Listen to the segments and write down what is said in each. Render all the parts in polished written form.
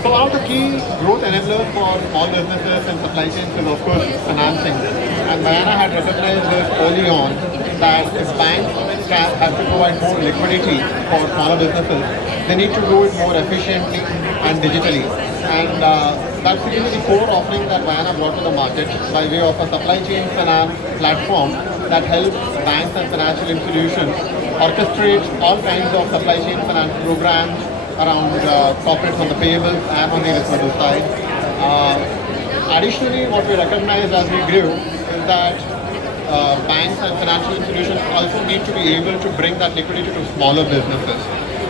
So one of the key growth enablers for small businesses and supply chains is of course financing. And Vayana had recognized this early on that if banks have to provide more liquidity for smaller businesses, they need to do it more efficiently and digitally. And that's really the core offering that Vayana brought to the market by way of a supply chain finance platform that helps banks and financial institutions orchestrate all kinds of supply chain finance programs around corporates on the payables and on the receivable side. Additionally, what we recognized as we grew is that banks and financial institutions also need to be able to bring that liquidity to smaller businesses.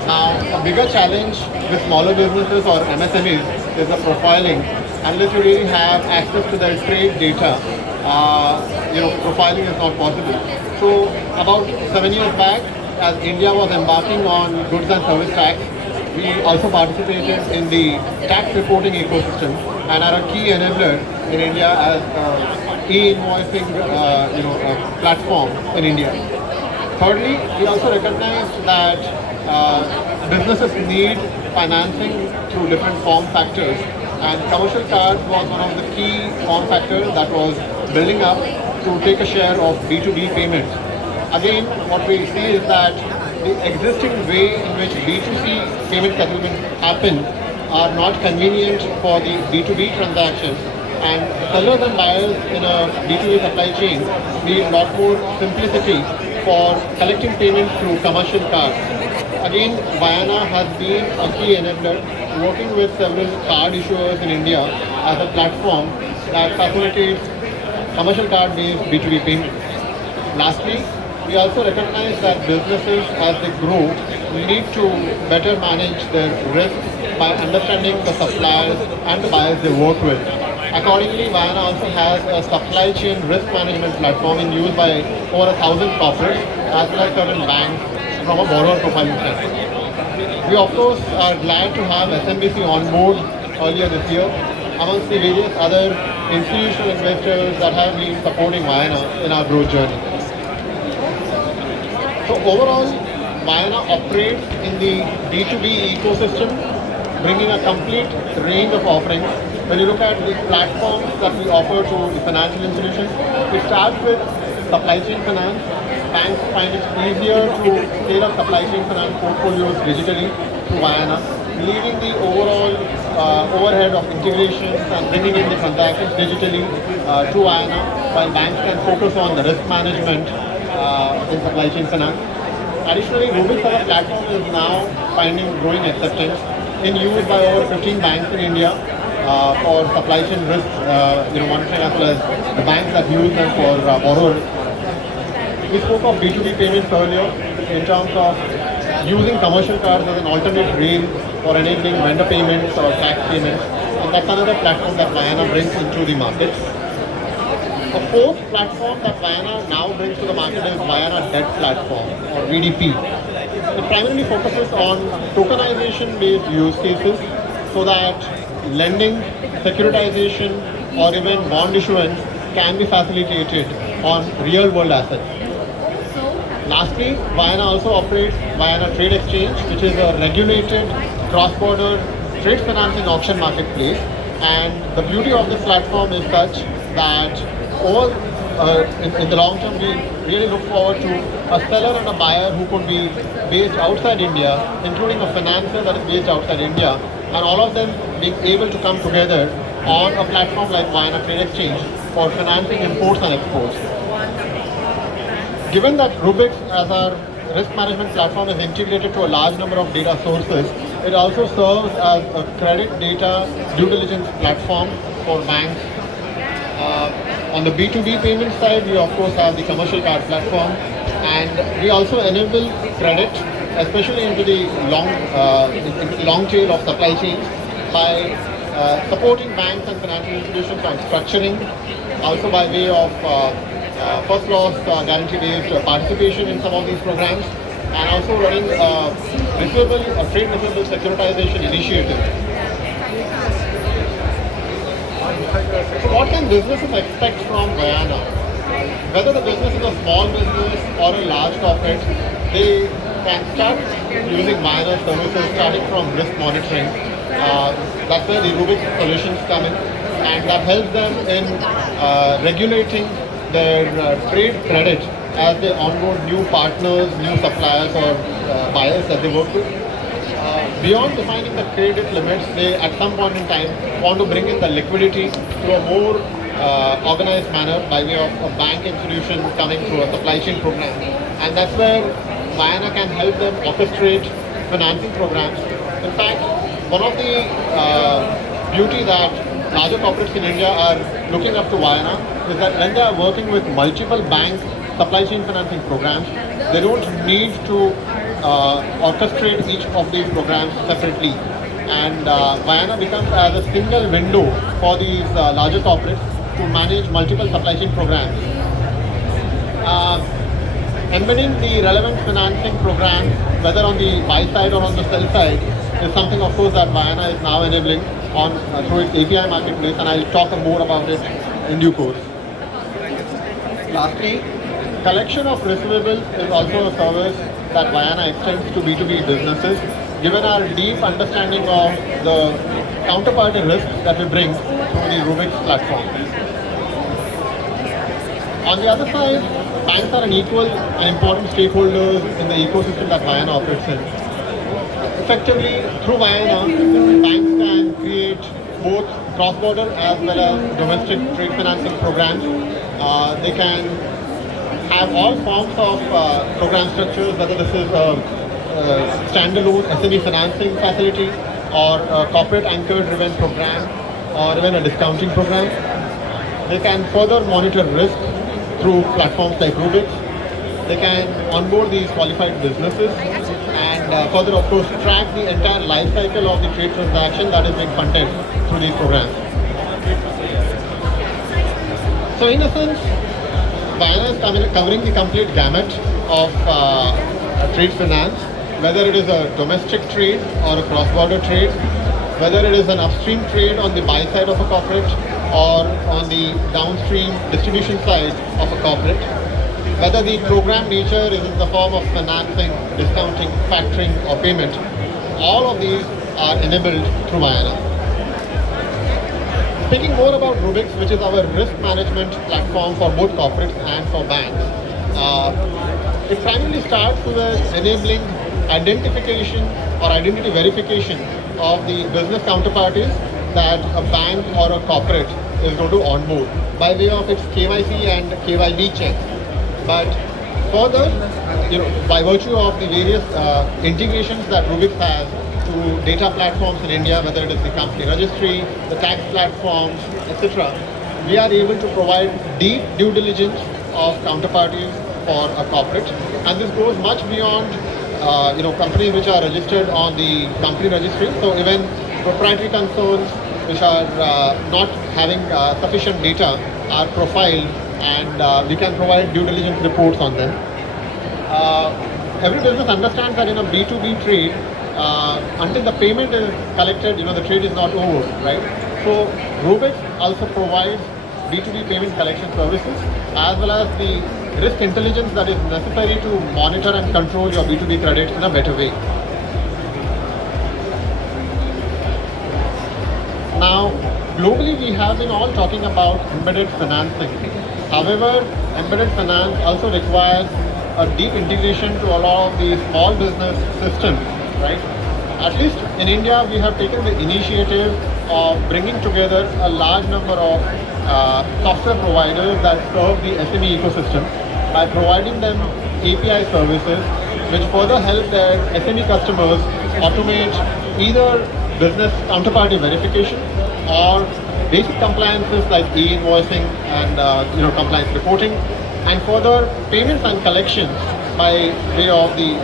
Now, a bigger challenge with smaller businesses or MSMEs is the profiling. Unless you really have access to their trade data, profiling is not possible. So, about 7 years back, as India was embarking on goods and service tax, we also participated in the tax reporting ecosystem and are a key enabler in India as e-invoicing platform in India. Thirdly, we also recognized that businesses need financing through different form factors, and commercial cards was one of the key form factors that was building up to take a share of B2B payments. Again, what we see is that the existing way in which B2C payment settlements happen are not convenient for the B2B transactions, and sellers and buyers in a B2B supply chain need a lot more simplicity for collecting payments through commercial cards. Again, Vayana has been a key enabler, working with several card issuers in India as a platform that facilitates commercial card-based B2B payments. Lastly, we also recognize that businesses, as they grow, need to better manage their risk by understanding the suppliers and the buyers they work with. Accordingly, Vayana also has a supply chain risk management platform in use by over 1,000 corporates as well as certain banks from a borrower profiling standpoint. We of course are glad to have SMBC on board earlier this year, amongst the various other institutional investors that have been supporting Vayana in our growth journey. So overall, Vayana operates in the B2B ecosystem, bringing a complete range of offerings. When you look at the platforms that we offer to the financial institutions, it starts with supply chain finance. Banks find it easier to scale up supply chain finance portfolios digitally through Vayana, leaving the overall overhead of integrations and bringing in the transactions digitally to Vayana, while banks can focus on the risk management in supply chain finance. Additionally, Rubik's our platform is now finding growing acceptance in use by over 15 banks in India for supply chain risk monitoring, as well as the banks that use them for borrowers. We spoke of B2B payments earlier in terms of using commercial cards as an alternate rail for enabling vendor payments or tax payments, and that's another platform that Vayana brings into the market. A fourth platform that Vayana now brings to the market is Vayana Debt Platform, or VDP. It primarily focuses on tokenization-based use cases so that lending, securitization, or even bond issuance can be facilitated on real-world assets. Lastly, Vayana also operates Vayana Trade Exchange, which is a regulated cross-border trade financing auction marketplace. And the beauty of this platform is such that in the long term, we really look forward to a seller and a buyer who could be based outside India, including a financer that is based outside India, and all of them being able to come together on a platform like Vayana Trade Exchange for financing imports and exports. Given that Rubik's as our risk management platform is integrated to a large number of data sources, it also serves as a credit data due diligence platform for banks. On the B2B payment side, we of course have the commercial card platform, and we also enable credit, especially into the long tail of supply chains, by supporting banks and financial institutions on structuring, also by way of first loss guarantee-based participation in some of these programs, and also running a trade receivable securitization initiative. So what can businesses expect from Vayana? Whether the business is a small business or a large corporate, they can start using Vayana services starting from risk monitoring, That's where the Rubik's solutions come in, and that helps them in regulating their trade credit as they onboard new partners, new suppliers or buyers that they work with. Beyond defining the credit limits, they at some point in time want to bring in the liquidity to a more organized manner by way of a bank institution coming through a supply chain program. And that's where Vayana can help them orchestrate financing programs. In fact, one of the beauty that larger corporates in India are looking up to Vayana is that when they are working with multiple bank supply chain financing programs, they don't need to orchestrate each of these programs separately. And Vayana becomes as a single window for these larger corporates to manage multiple supply chain programs. Embedding the relevant financing programs, whether on the buy side or on the sell side, is something, of course, that Vayana is now enabling on through its API marketplace, and I'll talk more about it in due course. Lastly, collection of receivables is also a service that Vayana extends to B2B businesses, given our deep understanding of the counterparty risks that we bring through the Rubik's platform. On the other side, banks are an equal and important stakeholders in the ecosystem that Vayana operates in. Effectively, through Vayana, banks can create both cross-border as well as domestic trade financing programs. They can have all forms of program structures, whether this is a standalone SME financing facility or a corporate anchor driven program or even a discounting program. They can further monitor risk through platforms like Rubik's. They can onboard these qualified businesses and further, of course, track the entire life cycle of the trade transaction that is being funded through these programs. So in a sense, Vayana is covering the complete gamut of trade finance, whether it is a domestic trade or a cross-border trade, whether it is an upstream trade on the buy side of a corporate or on the downstream distribution side of a corporate, whether the program nature is in the form of financing, discounting, factoring or payment. All of these are enabled through Vayana. Speaking more about Rubik's, which is our risk management platform for both corporates and for banks, it primarily starts with enabling identification or identity verification of the business counterparties that a bank or a corporate is going to onboard by way of its KYC and KYB checks. But further, by virtue of the various integrations that Rubik's has to data platforms in India, whether it is the company registry, the tax platforms, etc., we are able to provide deep due diligence of counterparties for a corporate, and this goes much beyond companies which are registered on the company registry. So even proprietary concerns which are not having sufficient data are profiled, and we can provide due diligence reports on them. Every business understands that in a B2B trade, until the payment is collected, the trade is not over, right? So Rubik's also provides B2B payment collection services as well as the risk intelligence that is necessary to monitor and control your B2B credits in a better way. Now, globally we have been all talking about embedded financing. However, embedded finance also requires a deep integration to a lot of the small business systems, right? At least in India, we have taken the initiative of bringing together a large number of software providers that serve the SME ecosystem by providing them API services which further help their SME customers automate either business counterparty verification or basic compliances like e-invoicing and compliance reporting, and further payments and collections by way of the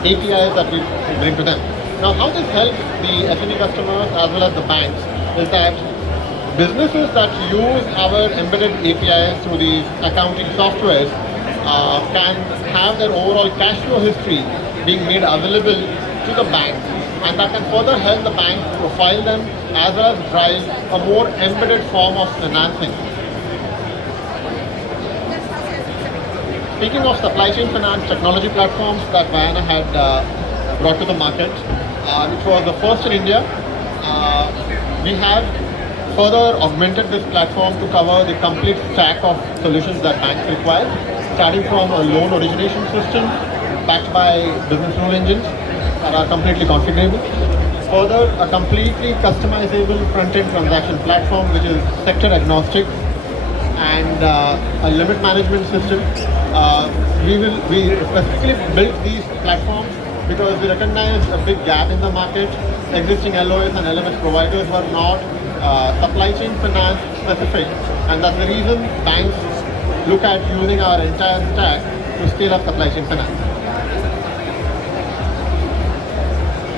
APIs that we bring to them. Now, how this helps the SME customers as well as the banks is that businesses that use our embedded APIs through these accounting softwares can have their overall cash flow history being made available to the bank, and that can further help the bank profile them as well as drive a more embedded form of financing. Speaking of supply chain finance technology platforms that Vayana had brought to the market, which was the first in India. We have further augmented this platform to cover the complete stack of solutions that banks require, starting from a loan origination system backed by business rule engines that are completely configurable. Further, a completely customizable front-end transaction platform which is sector agnostic, and a limit management system. We specifically built these platforms because we recognize a big gap in the market. Existing LOS and LMS providers were not supply chain finance specific, and that's the reason banks look at using our entire stack to scale up supply chain finance.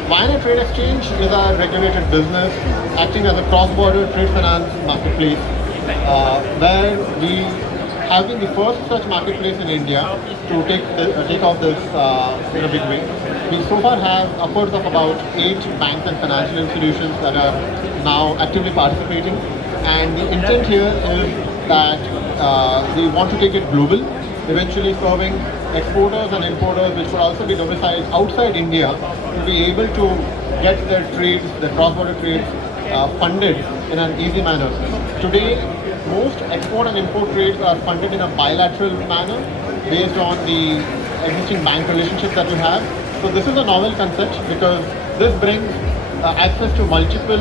Vayana Trade Exchange is our regulated business acting as a cross-border trade finance marketplace, where we have been the first such marketplace in India to take off this in a big way. We so far have upwards of about 8 banks and financial institutions that are now actively participating, and the intent here is that we want to take it global, eventually serving exporters and importers which would also be domiciled outside India to be able to get their trades, their cross-border trades funded in an easy manner. Today, most export and import trades are funded in a bilateral manner based on the existing bank relationships that we have. So this is a novel concept because this brings access to multiple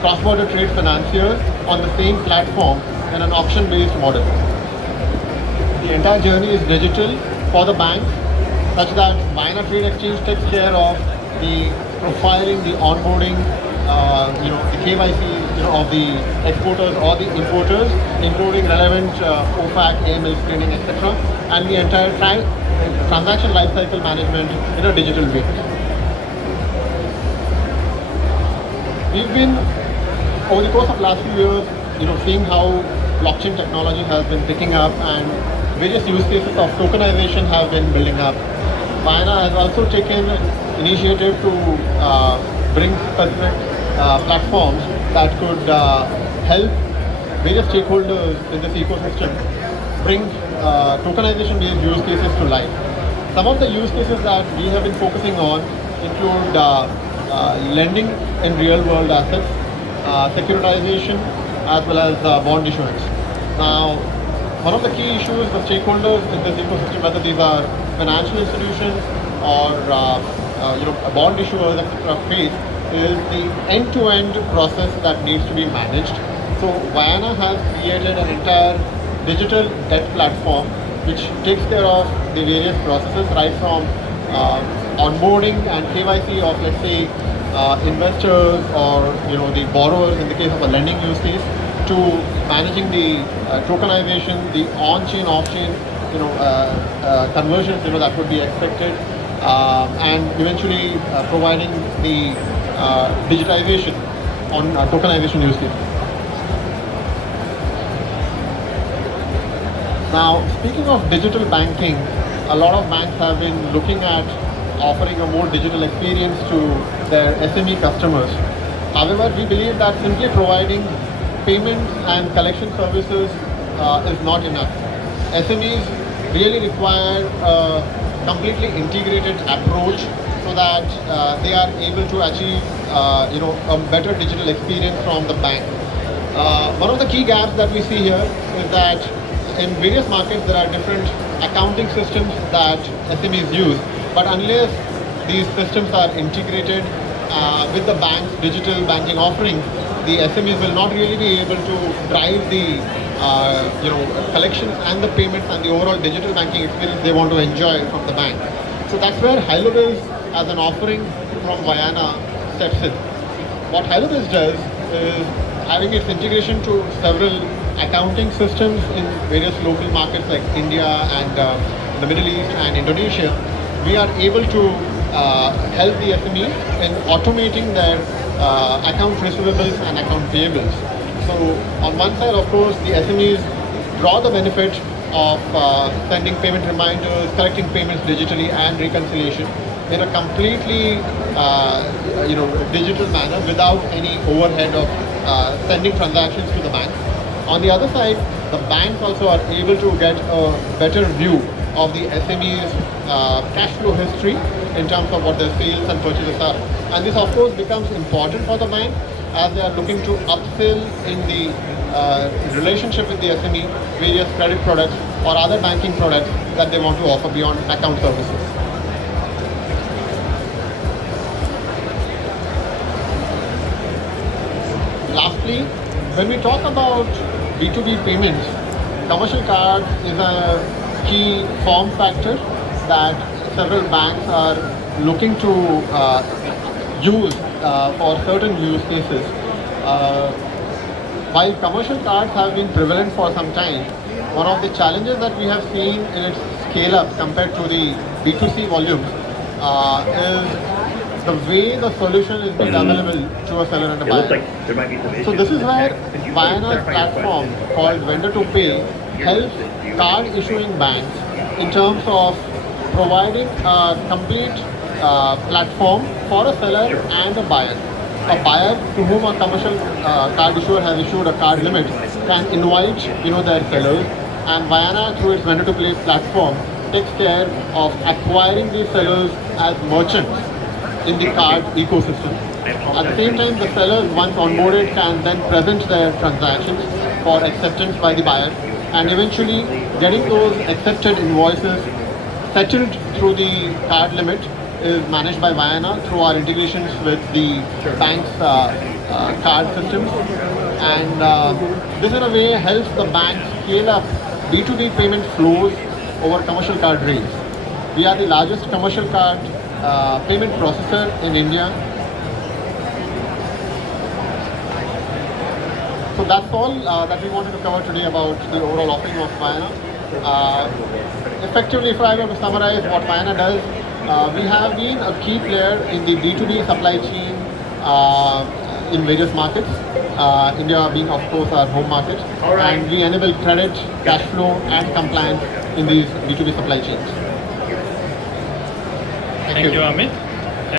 cross-border trade financiers on the same platform in an auction-based model. The entire journey is digital for the banks, such that Vayana Trade Exchange takes care of the profiling, the onboarding, the KYC, of the exporters or the importers, including relevant OFAC, AML screening, etc., and the entire transaction lifecycle management in a digital way. We've been, over the course of last few years, seeing how blockchain technology has been picking up and various use cases of tokenization have been building up. Vayana has also taken initiative to bring specific platforms that could help various stakeholders in this ecosystem bring tokenization-based use cases to life. Some of the use cases that we have been focusing on include lending in real-world assets, securitization, as well as bond issuance. Now, one of the key issues the stakeholders in this ecosystem, whether these are financial institutions or bond issuers, etc., face is the end-to-end process that needs to be managed. So Vayana has created an entire digital debt platform which takes care of the various processes, right from onboarding and KYC of, let's say, investors or the borrowers in the case of a lending use case, to managing the tokenization, the on-chain, off-chain, conversions that would be expected, and eventually providing the digitization on tokenization use case. Now, speaking of digital banking, a lot of banks have been looking at offering a more digital experience to their SME customers. However, we believe that simply providing payments and collection services is not enough. SMEs really require a completely integrated approach so that they are able to achieve a better digital experience from the bank. One of the key gaps that we see here is that in various markets there are different accounting systems that SMEs use, but unless these systems are integrated with the bank's digital banking offering, the SMEs will not really be able to drive the collections and the payments and the overall digital banking experience they want to enjoy from the bank. So that's where HiloBiz as an offering from Vayana steps in. What HiloBiz does is, having its integration to several accounting systems in various local markets like India and the Middle East and Indonesia, we are able to help the SME in automating their account receivables and account payables. So on one side, of course, the SMEs draw the benefit of sending payment reminders, collecting payments digitally, and reconciliation in a completely digital manner without any overhead of sending transactions to the bank. On the other side, the banks also are able to get a better view of the SME's cash flow history in terms of what their sales and purchases are. And this of course becomes important for the bank as they are looking to upsell in the relationship with the SME, various credit products or other banking products that they want to offer beyond account services. Lastly, when we talk about B2B payments, commercial cards is a key form factor that several banks are looking to use for certain use cases. While commercial cards have been prevalent for some time, one of the challenges that we have seen in its scale up compared to the B2C volumes is the way the solution is made available to a seller and a buyer. So this is where Vayana's platform called Vendor to Pay helps card issuing banks in terms of providing a complete platform for a seller and a buyer. A buyer to whom a commercial card issuer has issued a card limit can invite their sellers, and Vayana through its Vendor to Pay platform takes care of acquiring these sellers as merchants in the card ecosystem. At the same time, the sellers, once onboarded, can then present their transactions for acceptance by the buyer, and eventually getting those accepted invoices settled through the card limit is managed by Vayana through our integrations with the bank's card systems. And this in a way helps the bank scale up B2B payment flows over commercial card rails. We are the largest commercial card payment processor in India. So that's all that we wanted to cover today about the overall offering of Vayana. Effectively, if I were to summarize what Vayana does, we have been a key player in the B2B supply chain in various markets, India being of course our home market, and we enable credit, cash flow and compliance in these B2B supply chains. Thank you, Amit.